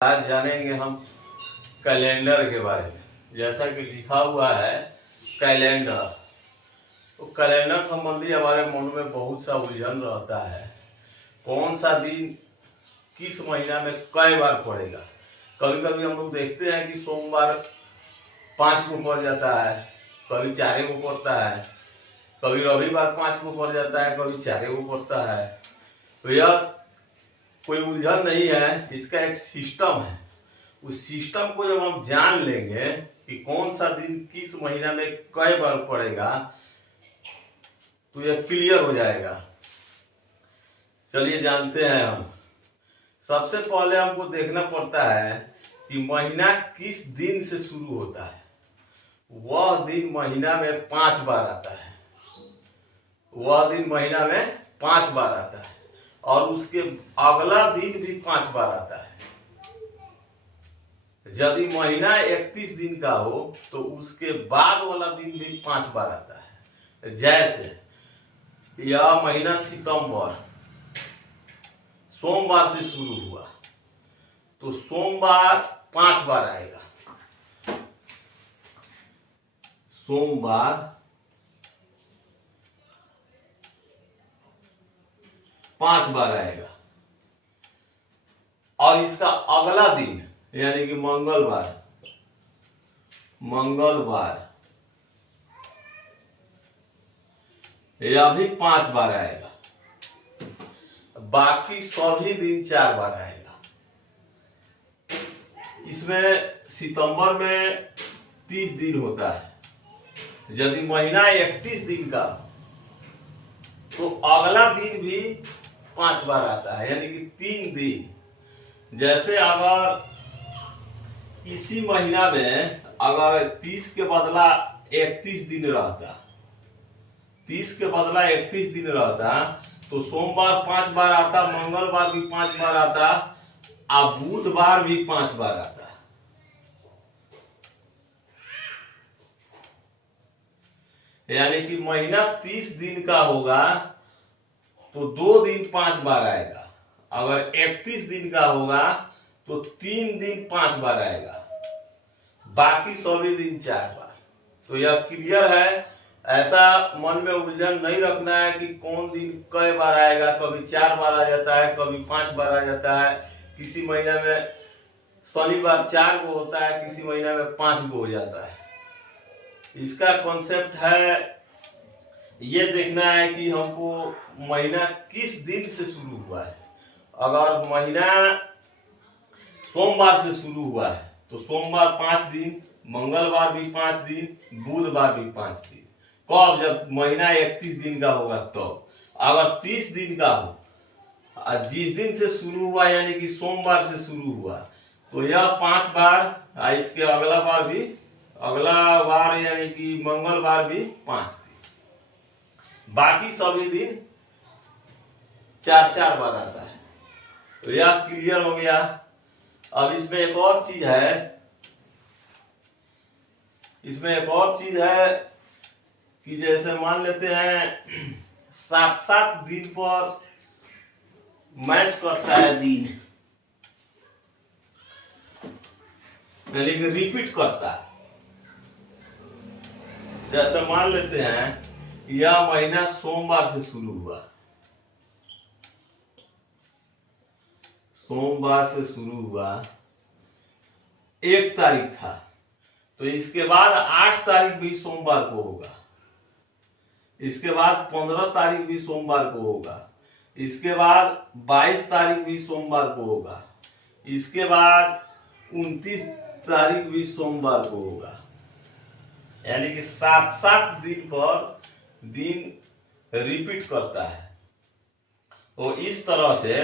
आज जानेंगे हम कैलेंडर के बारे में। जैसा कि लिखा हुआ है कैलेंडर, तो कैलेंडर संबंधी हमारे मन में बहुत सा उलझन रहता है। कौन सा दिन किस महीना में कई बार पड़ेगा। कभी कभी हम लोग देखते हैं कि सोमवार 5 को पड़ जाता है, कभी 4 को पड़ता है, कभी रविवार 5 को पड़ जाता है, कभी 4 को पड़ता है। तो यह कोई उलझन नहीं है, इसका एक सिस्टम है। उस सिस्टम को जब हम जान लेंगे कि कौन सा दिन किस महीना में कई बार पड़ेगा, तो यह क्लियर हो जाएगा। चलिए जानते हैं हम। सबसे पहले हमको देखना पड़ता है कि महीना किस दिन से शुरू होता है। वह दिन महीना में 5 बार आता है। वह दिन महीना में 5 बार आता है और उसके अगला दिन भी 5 बार आता है। यदि महीना 31 दिन का हो तो उसके बाद वाला दिन भी 5 बार आता है। जैसे यह महीना सितंबर सोमवार से शुरू हुआ तो सोमवार 5 बार आएगा। सोमवार 5 बार आएगा और इसका अगला दिन यानी कि मंगलवार यह भी 5 बार आएगा। बाकी सभी दिन 4 बार आएगा। इसमें सितंबर में 30 दिन होता है। यदि महीना 31 दिन का तो अगला दिन भी 5 बार आता है, यानी कि 3 दिन। जैसे अगर इसी महीना में अगर 30 के बदला 31 दिन रहता, 30 के बदला 31 दिन रहता तो सोमवार 5 बार आता, मंगलवार भी 5 बार आता और बुधवार भी 5 बार आता। यानी कि महीना 30 दिन का होगा तो 2 दिन 5 बार आएगा। अगर 31 दिन का होगा तो 3 दिन 5 बार आएगा, बाकी सभी दिन 4 बार। तो यह क्लियर है। ऐसा मन में उलझन नहीं रखना है कि कौन दिन कई बार आएगा। कभी 4 बार आ जाता है, कभी 5 बार आ जाता है। किसी महीना में शनिवार 4 को होता है, किसी महीना में 5 को हो जाता है। इसका कॉन्सेप्ट है ये देखना है कि हमको महीना किस दिन से शुरू हुआ है। अगर महीना सोमवार से शुरू हुआ है तो सोमवार 5 दिन, मंगलवार भी 5 दिन, बुधवार भी 5 दिन। कब? जब महीना 31 दिन का होगा तो। अगर 30 दिन का हो, जिस दिन से शुरू हुआ यानी कि सोमवार से शुरू हुआ तो यह 5 बार, इसके अगला बार यानी कि मंगलवार भी 5 दिन, बाकी सभी दिन 4 बार आता है। तो यह क्लियर हो गया। अब इसमें एक और चीज है, कि जैसे मान लेते हैं 7 दिन पर मैच करता है दिन, यानी कि रिपीट करता है। जैसे मान लेते हैं यह महीना सोमवार से शुरू हुआ, सोमवार से शुरू हुआ 1 तारीख था, तो इसके बाद 8 तारीख भी सोमवार को होगा, इसके बाद 15 तारीख भी सोमवार को होगा, इसके बाद 22 तारीख भी सोमवार को होगा, इसके बाद 29 तारीख भी सोमवार को होगा। यानी कि 7 दिन पर दिन रिपीट करता है। तो इस तरह से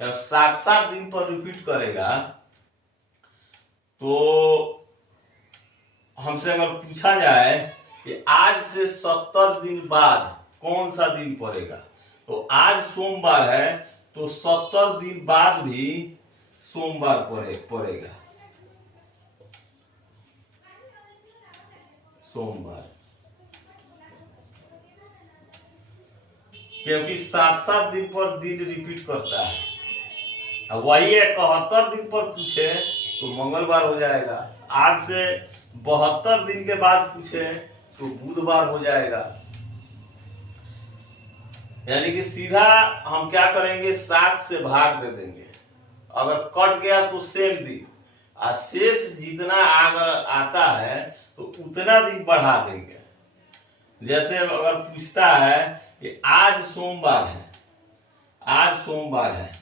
जब 7 दिन पर रिपीट करेगा तो हमसे अगर पूछा जाए कि आज से 70 दिन बाद कौन सा दिन पड़ेगा, तो आज सोमवार है तो 70 दिन बाद भी सोमवार पड़ेगा। सोमवार, क्योंकि 7 दिन पर दिन रिपीट करता है। अब वही 71 दिन पर पूछे तो मंगलवार हो जाएगा। आज से 72 दिन के बाद पूछे तो बुधवार हो जाएगा। यानी कि सीधा हम क्या करेंगे, 7 से भाग दे देंगे। अगर कट गया तो सेम दिन, और शेष जितना आता है तो उतना दिन बढ़ा देंगे। जैसे अगर पूछता है कि आज सोमवार है, आज सोमवार है,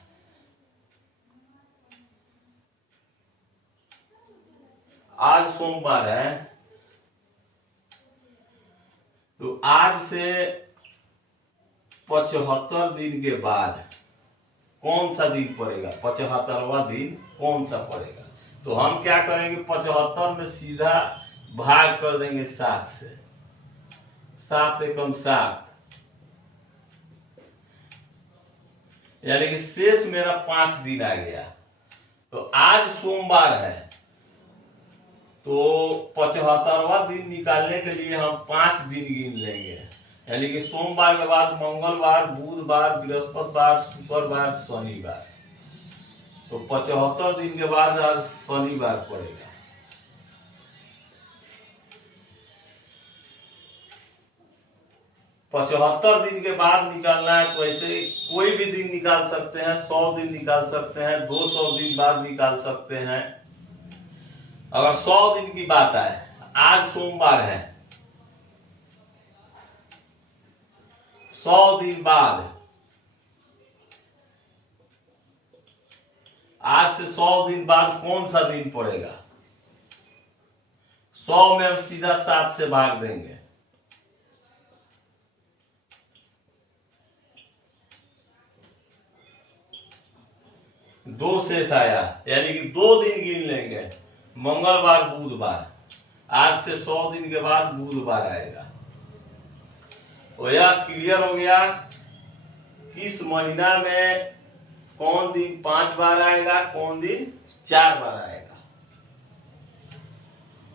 आज सोमवार है, तो आज से 75 दिन के बाद कौन सा दिन पड़ेगा, 75वां दिन कौन सा पड़ेगा। तो हम क्या करेंगे, 75 में सीधा भाग कर देंगे 7 से, 7 एकम 7, यानी कि शेष मेरा 5 दिन आ गया। तो आज सोमवार है तो 75वां दिन निकालने के लिए हम 5 दिन गिन लेंगे। यानी कि सोमवार के बाद मंगलवार, बुधवार, बृहस्पतिवार, शुक्रवार, शनिवार। तो 75 दिन के बाद आज शनिवार पड़ेगा। पचहत्तर दिन के बाद निकालना है तो ऐसे कोई भी दिन निकाल सकते हैं, 100 दिन निकाल सकते हैं, 200 दिन बाद निकाल सकते हैं। अगर 100 दिन की बात है, आज सोमवार है, 100 दिन बाद, आज से 100 दिन बाद कौन सा दिन पड़ेगा, 100 में हम सीधा 7 से भाग देंगे। दो शेष आया, यानी कि 2 दिन गिन लेंगे, मंगलवार, बुधवार। आज से 100 दिन के बाद बुधवार आएगा। तो यह क्लियर हो गया किस महीना में कौन दिन 5 बार आएगा, कौन दिन 4 बार आएगा।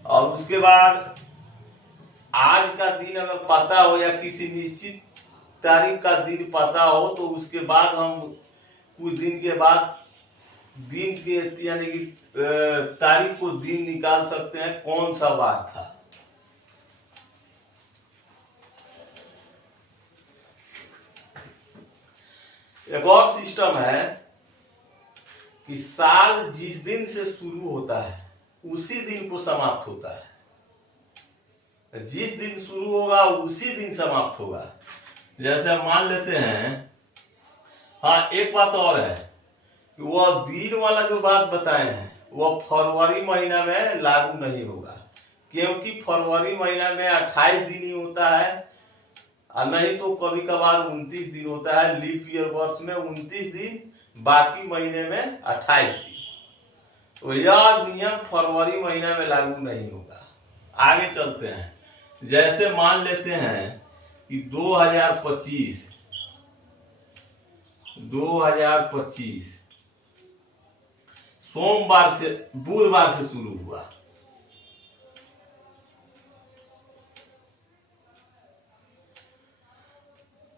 और उसके बाद आज का दिन अगर पता हो या किसी निश्चित तारीख का दिन पता हो तो उसके बाद हम कुछ दिन के बाद दिन के यानी कि तारीख को दिन निकाल सकते हैं कौन सा वार था। एक और सिस्टम है कि साल जिस दिन से शुरू होता है उसी दिन को समाप्त होता है। जिस दिन शुरू होगा उसी दिन समाप्त होगा। जैसे हम मान लेते हैं, हाँ एक बात और है कि वह दिन वाला जो बात बताए हैं वह फरवरी महीना में लागू नहीं होगा, क्योंकि फरवरी महीना में 28 दिन ही होता है, और नहीं तो कभी कभार 29 दिन होता है। लीप ईयर वर्ष में 29 दिन, बाकी महीने में 28 दिन। तो यह नियम फरवरी महीना में लागू नहीं होगा। आगे चलते हैं। जैसे मान लेते हैं कि 2025 सोमवार से बुधवार से शुरू हुआ,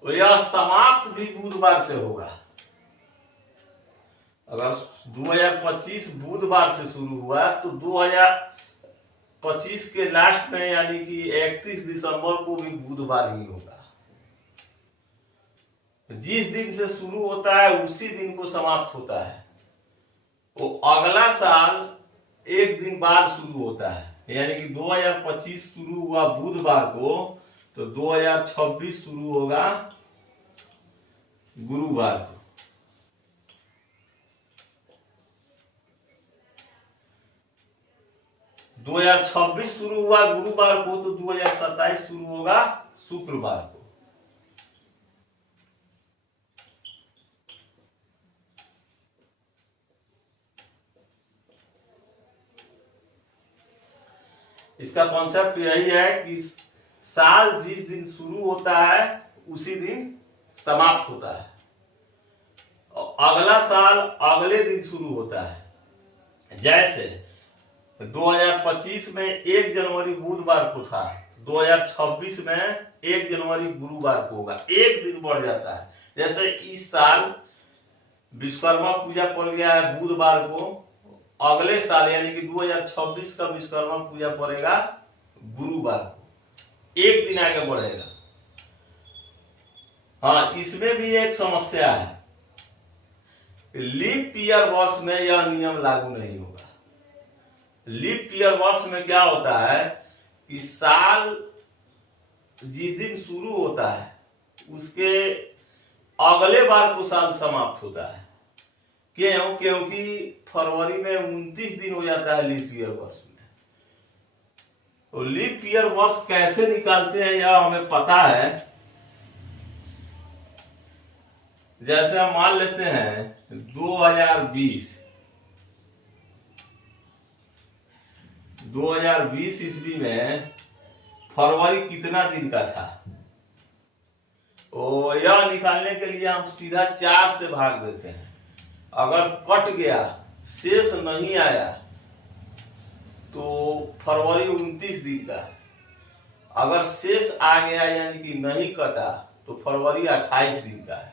तो यह समाप्त भी बुधवार से होगा। अगर 2025 बुधवार से शुरू हुआ तो 2025 के लास्ट में यानी कि 31 दिसंबर को भी बुधवार ही होगा। जिस दिन से शुरू होता है उसी दिन को समाप्त होता है। तो अगला साल एक दिन बाद शुरू होता है, यानी कि 2025 शुरू हुआ बुधवार को तो 2026 शुरू होगा गुरुवार को। दो 2026 शुरू हुआ गुरुवार को तो 2027 शुरू होगा शुक्रवार को। इसका कॉन्सेप्ट यही है कि साल जिस दिन शुरू होता है उसी दिन समाप्त होता है, और अगला साल अगले दिन शुरू होता है। जैसे 2025 में 1 जनवरी बुधवार को था, 2026 में 1 जनवरी गुरुवार को होगा, एक दिन बढ़ जाता है। जैसे इस साल विश्वकर्मा पूजा पड़ गया है बुधवार को, अगले साल यानी कि 2026 का विश्वकर्मा पूजा पड़ेगा गुरुवार को, एक दिन आगे बढ़ेगा। हाँ, इसमें भी एक समस्या है, लीप ईयर वर्ष में यह नियम लागू नहीं होगा। लीप ईयर वर्ष में क्या होता है कि साल जिस दिन शुरू होता है उसके अगले बार को साल समाप्त होता है। क्यों? क्योंकि फरवरी में 29 दिन हो जाता है लीप ईयर वर्ष में। तो लीप ईयर वर्ष कैसे निकालते हैं यह हमें पता है। जैसे हम मान लेते हैं 2020 ईस्वी में फरवरी कितना दिन का था, तो यह निकालने के लिए हम सीधा 4 से भाग देते हैं। अगर कट गया, शेष नहीं आया, तो फरवरी 29 दिन का। अगर शेष आ गया यानी कि नहीं कटा, तो फरवरी 28 दिन का है।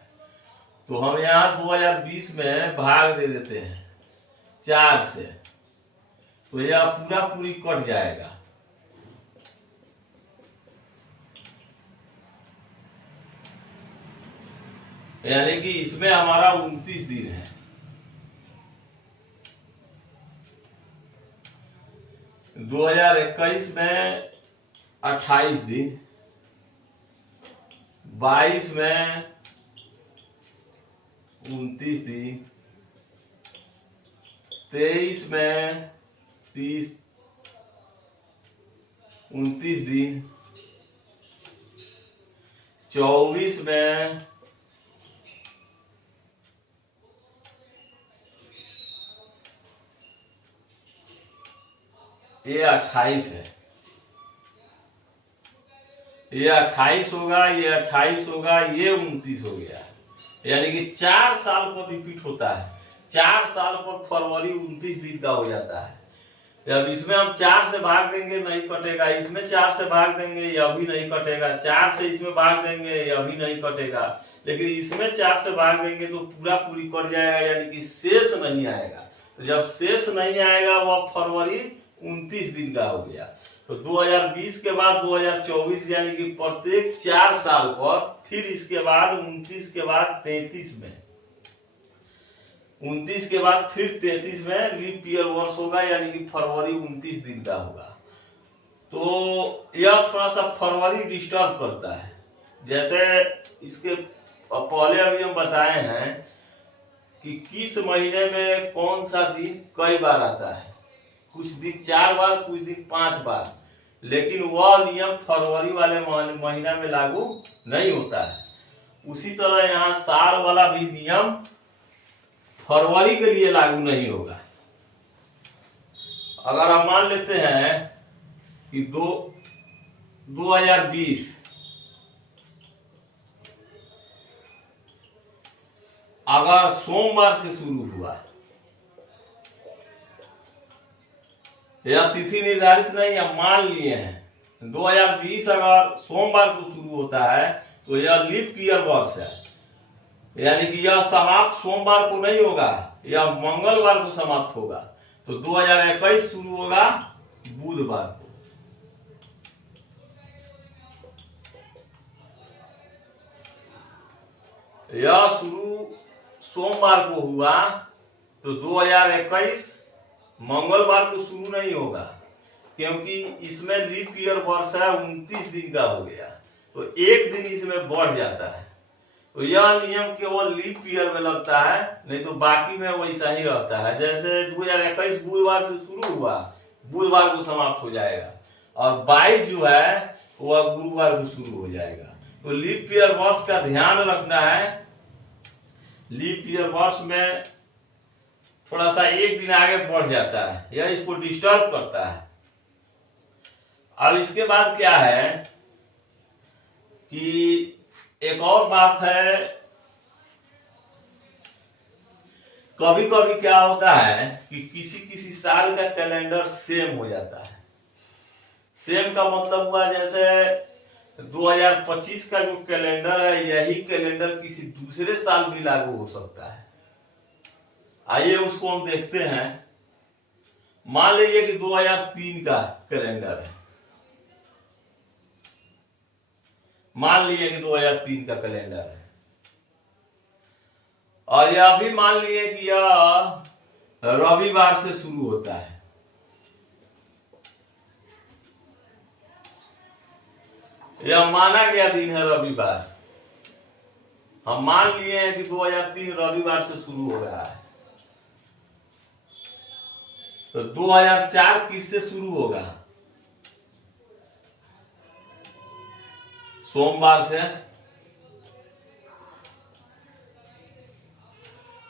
तो हम यहाँ 2020 में भाग दे देते हैं 4 से, तो यह पूरा पूरी कट जाएगा। यानी कि इसमें हमारा 29 दिन है। दो 2021 में 28 दिन, 22 में 29 दिन, 23 में 29 दिन, 24 में 28 है। ये 28 होगा, ये 28 होगा, ये 29 हो गया। यानी कि 4 साल पर रिपीट होता है। 4 साल पर फरवरी 29 दिन का हो जाता है। जब इसमें हम 4 से भाग देंगे नहीं कटेगा, इसमें 4 से भाग देंगे यह भी नहीं कटेगा, 4 से इसमें भाग देंगे यह भी नहीं कटेगा, लेकिन इसमें 4 से भाग देंगे तो पूरा पूरी कट जाएगा, यानी कि शेष नहीं आएगा। तो जब शेष नहीं आएगा वह फरवरी 29 दिन का हो गया। तो 2020 के बाद 2024, यानी कि प्रत्येक 4 साल पर, फिर इसके बाद 29 के बाद 33 में, 29 के बाद फिर 33 में लीप ईयर वर्ष होगा, यानी कि फरवरी 29 दिन का होगा। तो यह थोड़ा सा फरवरी डिस्टर्ब करता है। जैसे इसके पहले अभी हम बताए हैं कि किस महीने में कौन सा दिन कई बार आता है। कुछ दिन 4 बार, कुछ दिन 5 बार, लेकिन वह नियम फरवरी वाले महीना में लागू नहीं होता है। उसी तरह यहाँ साल वाला भी नियम फरवरी के लिए लागू नहीं होगा। अगर हम मान लेते हैं कि 2020 अगर सोमवार से शुरू हुआ, यह तिथि निर्धारित नहीं है, मान लिए हैं 2020 अगर सोमवार को शुरू होता है तो यह लीप ईयर वर्ष है, यानी कि यह समाप्त सोमवार को नहीं होगा, यह मंगलवार को समाप्त होगा। तो 2021 शुरू होगा बुधवार को। यह शुरू सोमवार को हुआ तो 2021 मंगलवार को शुरू नहीं होगा, क्योंकि इसमें लीप ईयर वर्ष है, 29 दिन का हो गया, तो एक दिन इसमें बढ़ जाता है। तो यह नियम केवल लीप ईयर में लगता है, नहीं तो बाकी में वैसा ही रहता है। जैसे 2021 बुधवार से शुरू हुआ, बुधवार को समाप्त हो जाएगा, और 22 जो है वह गुरुवार को शुरू हो जाएगा। तो लीप ईयर वर्ष का ध्यान रखना है। लीप ईयर वर्ष में थोड़ा सा एक दिन आगे बढ़ जाता है, यह इसको डिस्टर्ब करता है। अब इसके बाद क्या है कि एक और बात है, कभी कभी क्या होता है कि किसी किसी साल का कैलेंडर सेम हो जाता है। सेम का मतलब हुआ जैसे 2025 का जो कैलेंडर है, यही कैलेंडर किसी दूसरे साल भी लागू हो सकता है। आइए उसको हम देखते हैं। मान लीजिए कि 2003 का कैलेंडर है, मान लीजिए कि 2003 का कैलेंडर है, और यह भी मान लीजिए कि यह रविवार से शुरू होता है। यह माना गया दिन है रविवार। हम मान लिए हैं कि 2003 रविवार से शुरू हो रहा है। तो 2004 किससे शुरू होगा? सोमवार से।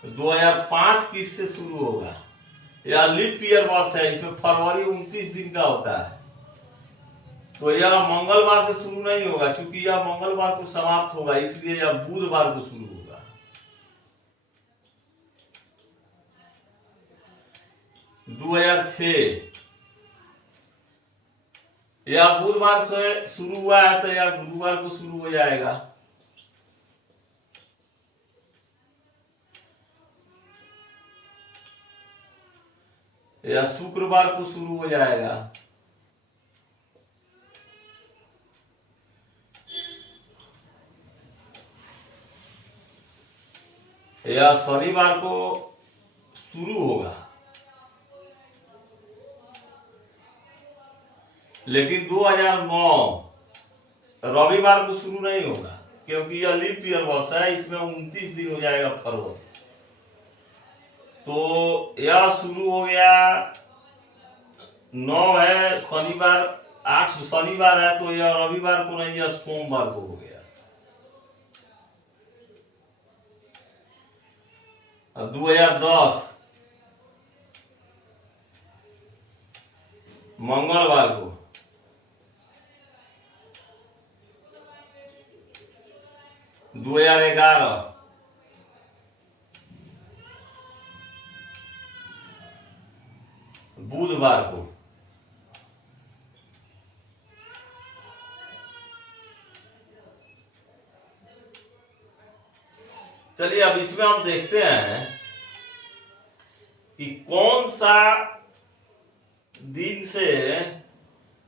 2005 किससे शुरू होगा? यह लीप ईयर वर्ष है, इसमें फरवरी 29 दिन का होता है। तो यह मंगलवार से शुरू नहीं होगा, क्योंकि यह मंगलवार को समाप्त होगा, इसलिए यह बुधवार को शुरू होगा। 2006 यह बुधवार से शुरू हुआ है, तो यह गुरुवार को शुरू हो जाएगा। यह शुक्रवार को शुरू हो जाएगा। यह शनिवार को शुरू होगा। लेकिन 2009 रविवार को शुरू नहीं होगा, क्योंकि यह लीप ईयर वर्ष है, इसमें 29 दिन हो जाएगा फरवरी। तो यह शुरू हो गया 9 है, शनिवार 8 शनिवार है, तो यह रविवार को नहीं, यह सोमवार को हो गया। 2010 मंगलवार को। 2011 बुधवार को। चलिए अब इसमें हम देखते हैं कि कौन सा दिन से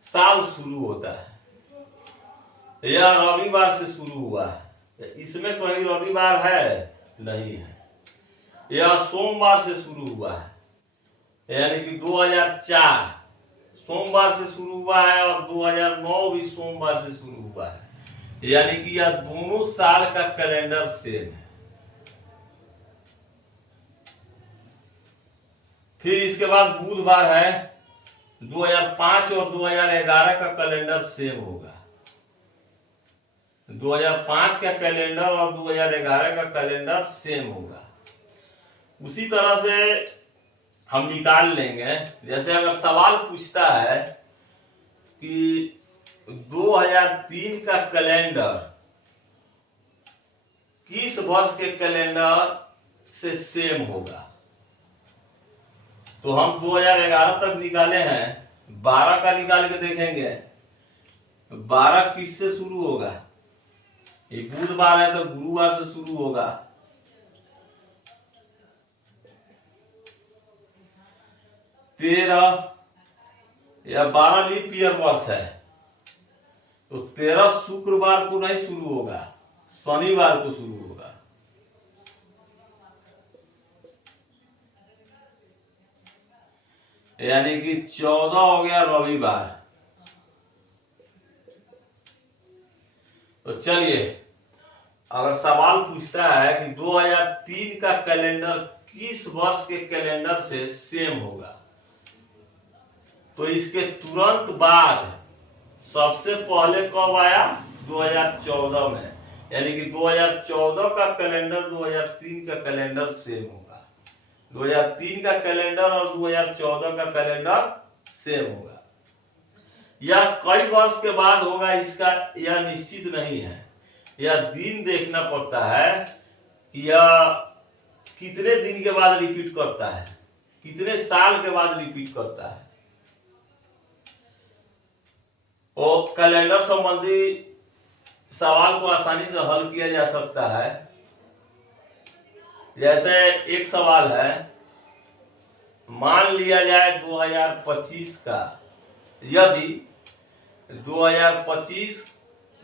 साल शुरू होता है। यह रविवार से शुरू हुआ है, इसमें कोई रविवार है नहीं है। यह सोमवार से शुरू हुआ है, यानी कि 2004 सोमवार से शुरू हुआ है, और 2009 भी सोमवार से शुरू हुआ है, यानी कि यह दोनों साल का कैलेंडर सेम है। फिर इसके बाद बुधवार है। 2005 और 2011 का कैलेंडर सेम होगा। 2005 का कैलेंडर और 2011 का कैलेंडर सेम होगा। उसी तरह से हम निकाल लेंगे। जैसे अगर सवाल पूछता है कि 2003 का कैलेंडर किस वर्ष के कैलेंडर से सेम होगा, तो हम 2011 तक निकाले हैं, 12 का निकाल के देखेंगे। 12 किससे शुरू होगा? ये बुधवार है, तो गुरुवार से शुरू होगा। 13 या 12 लीप ईयर वर्ष है, तो 13 शुक्रवार को नहीं शुरू होगा, शनिवार को शुरू होगा। यानी कि 14 हो गया रविवार। तो चलिए, अगर सवाल पूछता है कि 2003 का कैलेंडर किस वर्ष के कैलेंडर से सेम होगा, तो इसके तुरंत बाद सबसे पहले कब आया? 2014 में। यानी कि 2014 का कैलेंडर 2003 का कैलेंडर सेम होगा। 2003 का कैलेंडर और 2014 का कैलेंडर सेम होगा। यह कई वर्ष के बाद होगा, इसका यह निश्चित नहीं है। यह दिन देखना पड़ता है कि यह कितने दिन के बाद रिपीट करता है, कितने साल के बाद रिपीट करता है। और कैलेंडर संबंधी सवाल को आसानी से हल किया जा सकता है। जैसे एक सवाल है मान लिया जाए 2025 का, यदि 2025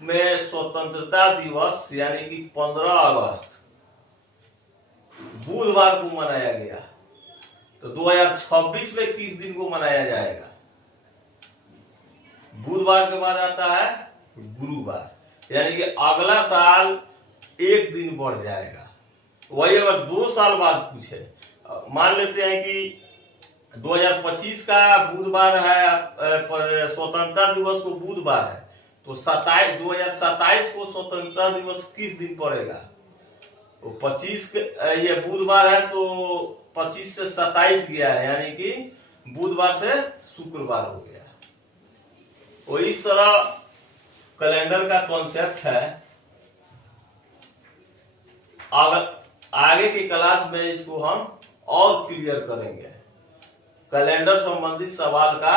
में स्वतंत्रता दिवस यानी कि 15 अगस्त बुधवार को मनाया गया, तो 2026 में किस दिन को मनाया जाएगा? बुधवार के बाद आता है गुरुवार, यानी कि अगला साल एक दिन बढ़ जाएगा। वही अगर 2 साल बाद पूछे, मान लेते हैं कि 2025 का बुधवार है, स्वतंत्रता दिवस को बुधवार है, तो 2027 को स्वतंत्रता दिवस किस दिन पड़ेगा? तो 25 ये बुधवार है, तो 25 से 27 गया है, यानी कि बुधवार से शुक्रवार हो गया। तो इस तरह कैलेंडर का कॉन्सेप्ट है। आगे की क्लास में इसको हम और क्लियर करेंगे। कैलेंडर संबंधित सवाल का